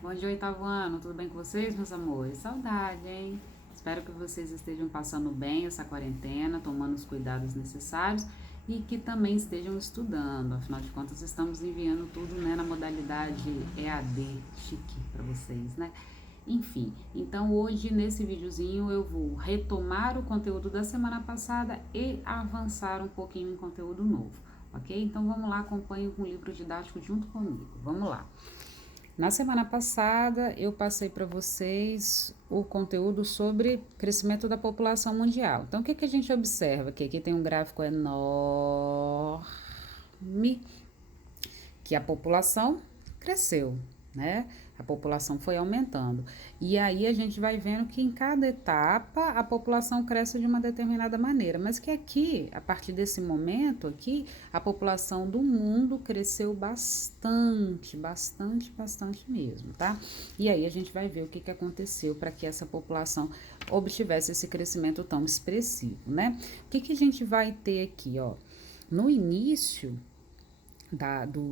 Bom dia, oitavo ano, tudo bem com vocês, meus amores? Saudade, hein? Espero que vocês estejam passando bem essa quarentena, tomando os cuidados necessários e que também estejam estudando. Afinal de contas, estamos enviando tudo, né, na modalidade EAD, chique para vocês, né? Enfim, então hoje nesse videozinho eu vou retomar o conteúdo da semana passada e avançar um pouquinho em conteúdo novo, ok? Então vamos lá, acompanhe com o livro didático junto comigo. Vamos lá. Na semana passada, eu passei para vocês o conteúdo sobre crescimento da população mundial. Então, o que a gente observa? Que aqui tem um gráfico enorme, que a população cresceu, né? A população foi aumentando. E aí a gente vai vendo que em cada etapa a população cresce de uma determinada maneira, mas que aqui, a partir desse momento aqui, a população do mundo cresceu bastante, bastante, bastante mesmo, tá? E aí a gente vai ver o que aconteceu para que essa população obtivesse esse crescimento tão expressivo, né? O que a gente vai ter aqui, ó? No início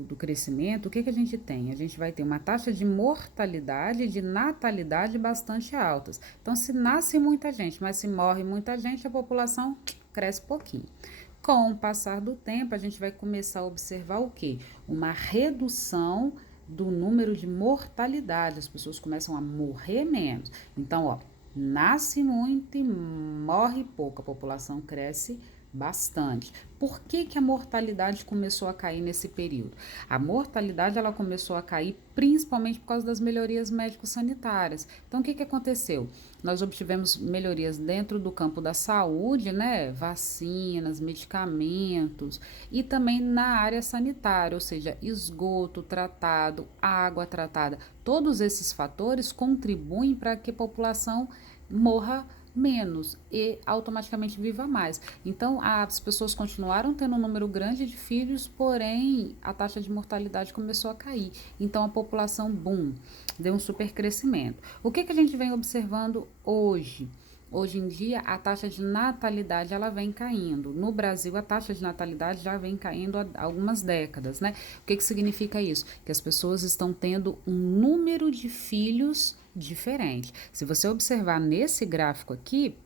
do crescimento, o que a gente tem? A gente vai ter uma taxa de mortalidade e de natalidade bastante altas. Então, se nasce muita gente, mas se morre muita gente, a população cresce pouquinho. Com o passar do tempo, a gente vai começar a observar o quê? Uma redução do número de mortalidade. As pessoas começam a morrer menos. Então, ó, nasce muito e morre pouco. A população cresce bastante. Por que a mortalidade começou a cair nesse período? A mortalidade ela começou a cair principalmente por causa das melhorias médico-sanitárias. Então, o que aconteceu? Nós obtivemos melhorias dentro do campo da saúde, né? Vacinas, medicamentos e também na área sanitária, ou seja, esgoto tratado, água tratada. Todos esses fatores contribuem para que a população morra menos e automaticamente viva mais. Então, as pessoas continuaram tendo um número grande de filhos, porém a taxa de mortalidade começou a cair. Então, a população, boom, deu um super crescimento. O que a gente vem observando hoje? Hoje em dia, a taxa de natalidade ela vem caindo. No Brasil, a taxa de natalidade já vem caindo há algumas décadas, né? O que significa isso? Que as pessoas estão tendo um número de filhos diferente. Se você observar nesse gráfico aqui,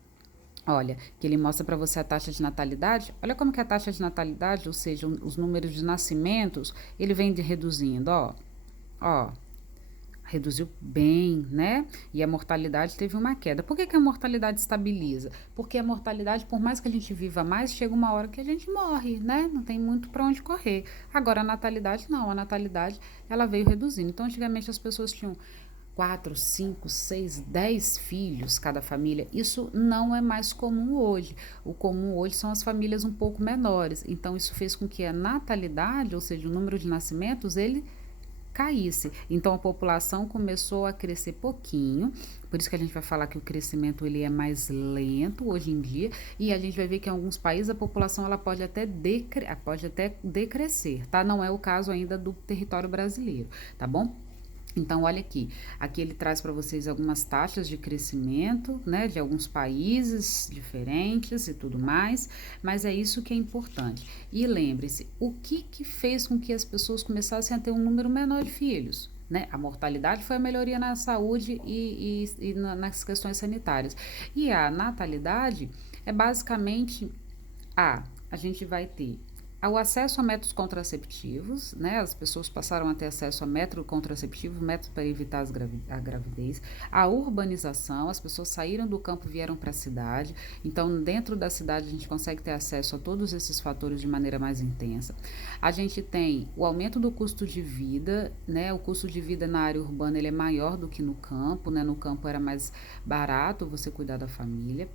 olha, que ele mostra para você a taxa de natalidade. Olha como que a taxa de natalidade, ou seja, os números de nascimentos, ele vem reduzindo, ó, reduziu bem, né? E a mortalidade teve uma queda. Por que a mortalidade estabiliza? Porque a mortalidade, por mais que a gente viva mais, chega uma hora que a gente morre, né? Não tem muito para onde correr. Agora, a natalidade não. A natalidade, ela veio reduzindo. Então, antigamente as pessoas tinham 4, 5, 6, 10 filhos cada família. Isso não é mais comum hoje. O comum hoje são as famílias um pouco menores. Então, isso fez com que a natalidade, ou seja, o número de nascimentos, ele caísse. Então a população começou a crescer pouquinho, por isso que a gente vai falar que o crescimento ele é mais lento hoje em dia, e a gente vai ver que em alguns países a população ela pode até decrescer, tá? Não é o caso ainda do território brasileiro, tá bom? Então, olha aqui ele traz para vocês algumas taxas de crescimento, né, de alguns países diferentes e tudo mais, mas é isso que é importante. E lembre-se, o que fez com que as pessoas começassem a ter um número menor de filhos? Né? A mortalidade foi a melhoria na saúde e nas questões sanitárias. E a natalidade é basicamente a gente vai ter o acesso a métodos contraceptivos, né? As pessoas passaram a ter acesso a método contraceptivo, métodos para evitar a gravidez. A urbanização, as pessoas saíram do campo e vieram para a cidade. Então, dentro da cidade, a gente consegue ter acesso a todos esses fatores de maneira mais intensa. A gente tem o aumento do custo de vida, né? O custo de vida na área urbana ele é maior do que no campo, né? No campo era mais barato você cuidar da família.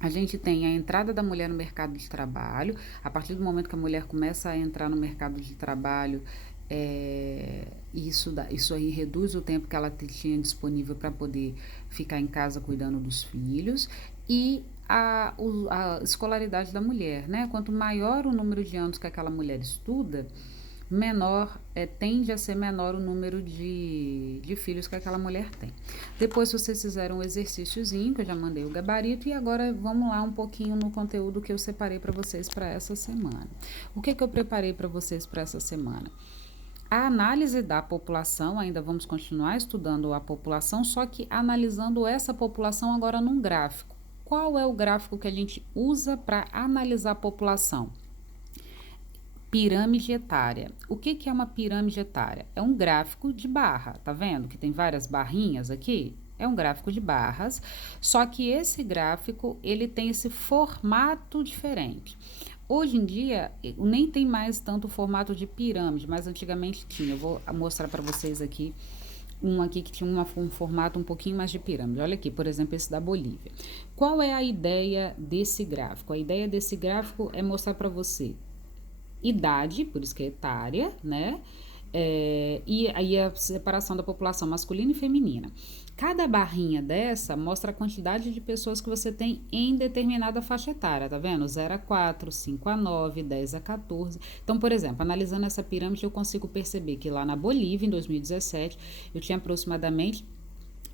A gente tem a entrada da mulher no mercado de trabalho. A partir do momento que a mulher começa a entrar no mercado de trabalho, isso aí reduz o tempo que ela tinha disponível para poder ficar em casa cuidando dos filhos. E a escolaridade da mulher, né? Quanto maior o número de anos que aquela mulher estuda, tende a ser menor o número de filhos que aquela mulher tem. Depois vocês fizeram um exercíciozinho, que eu já mandei o gabarito, e agora vamos lá um pouquinho no conteúdo que eu separei para vocês para essa semana. O que eu preparei para vocês para essa semana? A análise da população, ainda vamos continuar estudando a população, só que analisando essa população agora num gráfico. Qual é o gráfico que a gente usa para analisar a população? Pirâmide etária. O que é uma pirâmide etária? É um gráfico de barra, tá vendo? Que tem várias barrinhas aqui. É um gráfico de barras, só que esse gráfico, ele tem esse formato diferente. Hoje em dia, nem tem mais tanto o formato de pirâmide, mas antigamente tinha. Eu vou mostrar para vocês aqui um aqui que tinha um formato um pouquinho mais de pirâmide. Olha aqui, por exemplo, esse da Bolívia. Qual é a ideia desse gráfico? A ideia desse gráfico é mostrar para você idade, por isso que é etária, né? E aí a separação da população masculina e feminina. Cada barrinha dessa mostra a quantidade de pessoas que você tem em determinada faixa etária, tá vendo? 0 a 4, 5 a 9, 10 a 14. Então, por exemplo, analisando essa pirâmide, eu consigo perceber que lá na Bolívia, em 2017, eu tinha aproximadamente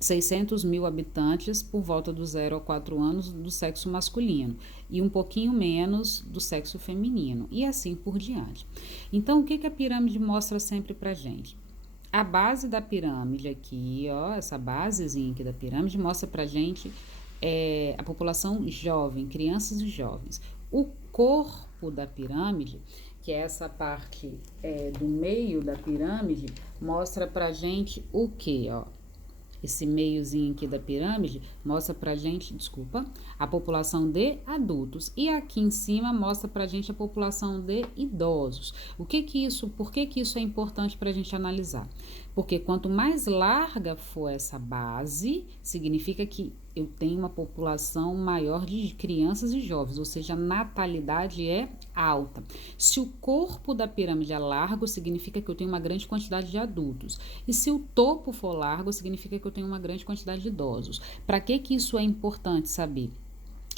600 mil habitantes por volta dos 0 a 4 anos do sexo masculino e um pouquinho menos do sexo feminino e assim por diante. Então, o que a pirâmide mostra sempre pra gente? A base da pirâmide aqui, ó, essa basezinha aqui da pirâmide mostra pra gente a população jovem, crianças e jovens. O corpo da pirâmide, que é essa parte do meio da pirâmide, mostra pra gente o que, ó? Esse meiozinho aqui da pirâmide mostra pra gente, desculpa, a população de adultos. E aqui em cima mostra pra gente a população de idosos. Por que isso é importante pra gente analisar? Porque quanto mais larga for essa base, significa que eu tenho uma população maior de crianças e jovens, ou seja, a natalidade é alta. Se o corpo da pirâmide é largo, significa que eu tenho uma grande quantidade de adultos. E se o topo for largo, significa que eu tenho uma grande quantidade de idosos. Para que isso é importante saber?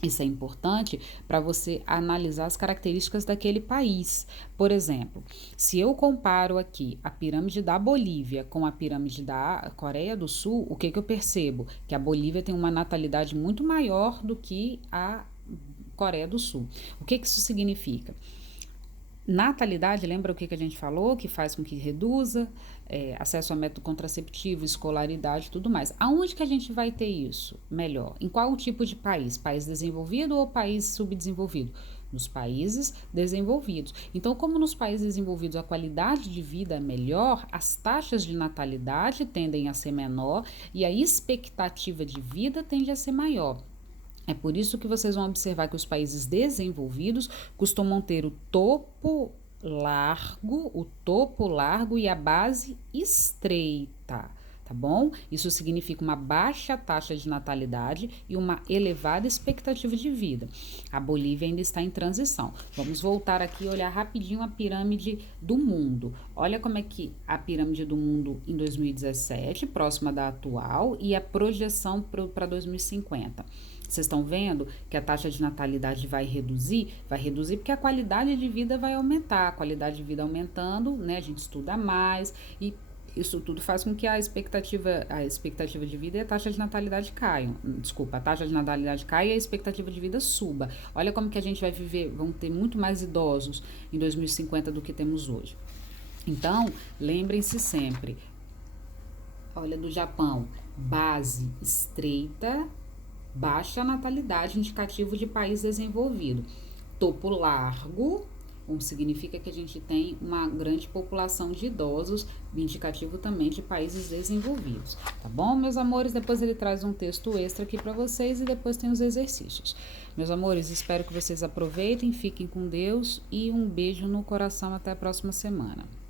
Isso é importante para você analisar as características daquele país. Por exemplo, se eu comparo aqui a pirâmide da Bolívia com a pirâmide da Coreia do Sul, o que eu percebo? Que a Bolívia tem uma natalidade muito maior do que a Coreia do Sul. O que isso significa? Natalidade, lembra o que a gente falou? Que faz com que reduza acesso a método contraceptivo, escolaridade e tudo mais. Aonde que a gente vai ter isso melhor? Em qual tipo de país? País desenvolvido ou país subdesenvolvido? Nos países desenvolvidos. Então, como nos países desenvolvidos a qualidade de vida é melhor, as taxas de natalidade tendem a ser menor e a expectativa de vida tende a ser maior. É por isso que vocês vão observar que os países desenvolvidos costumam ter o topo largo e a base estreita, tá bom? Isso significa uma baixa taxa de natalidade e uma elevada expectativa de vida. A Bolívia ainda está em transição. Vamos voltar aqui e olhar rapidinho a pirâmide do mundo. Olha como é que a pirâmide do mundo em 2017, próxima da atual, e a projeção para 2050. Vocês estão vendo que a taxa de natalidade vai reduzir? Vai reduzir porque a qualidade de vida vai aumentar. A qualidade de vida aumentando, né? A gente estuda mais e isso tudo faz com que a expectativa de vida e a taxa de natalidade caiam. Desculpa, a taxa de natalidade cai e a expectativa de vida suba. Olha como que a gente vai viver, vão ter muito mais idosos em 2050 do que temos hoje. Então, lembrem-se sempre, olha do Japão, base estreita, baixa natalidade, indicativo de país desenvolvido. Topo largo, significa que a gente tem uma grande população de idosos, indicativo também de países desenvolvidos. Tá bom, meus amores? Depois ele traz um texto extra aqui para vocês e depois tem os exercícios. Meus amores, espero que vocês aproveitem, fiquem com Deus e um beijo no coração até a próxima semana.